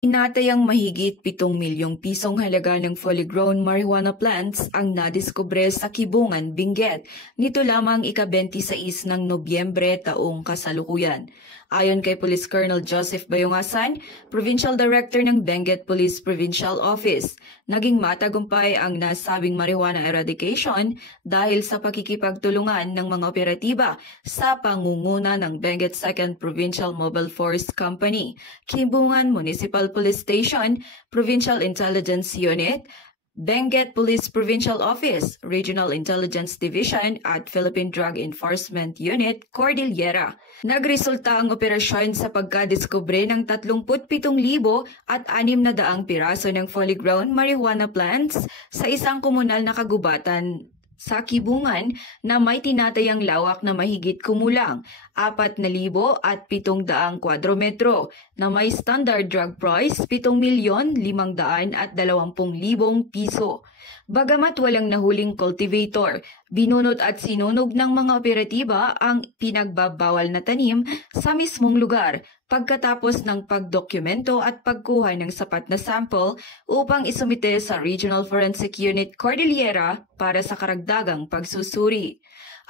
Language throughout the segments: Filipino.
Inatayang mahigit 7 milyong pisong halaga ng fully grown marijuana plants ang nadiskubre sa Kibungan, Benguet. Nito lamang ika-26 ng Nobyembre taong kasalukuyan. Ayon kay Police Colonel Joseph Bayongasan, Provincial Director ng Benguet Police Provincial Office, naging matagumpay ang nasabing marijuana eradication dahil sa pakikipagtulungan ng mga operatiba sa pangunguna ng Benguet 2nd Provincial Mobile Force Company, Kibungan Municipal Police Station, Provincial Intelligence Unit, Benguet Police Provincial Office, Regional Intelligence Division at Philippine Drug Enforcement Unit, Cordillera. Nagresulta ang operasyon sa pagkadiskubre ng 37,600 piraso ng fully grown marijuana plants sa isang komunal na kagubatan sa Kibungan na may tinatayang lawak na mahigit kumulang 4,700 kwadrometro na may standard drug price 7,520,000 piso. Bagamat walang nahuling cultivator, binunot at sinunog ng mga operatiba ang pinagbabawal na tanim sa mismong lugar pagkatapos ng pagdokumento at pagkuha ng sapat na sample upang isumite sa Regional Forensic Unit Cordillera para sa karagdagang pagsusuri.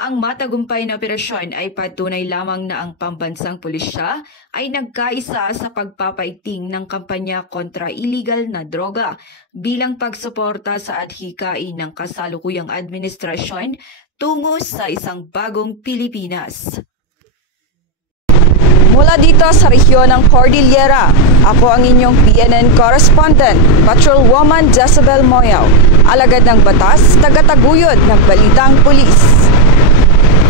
Ang matagumpay na operasyon ay patunay lamang na ang pambansang pulisya ay nagkaisa sa pagpapaigting ng kampanya kontra illegal na droga bilang pagsuporta sa adhikain ng kasalukuyang administrasyon tungo sa isang bagong Pilipinas. Mula dito sa rehiyon ng Cordillera, ako ang inyong PNN correspondent, Patrolwoman Jezebel Moyaw, alagad ng batas, tagataguyod ng Balitang Pulis.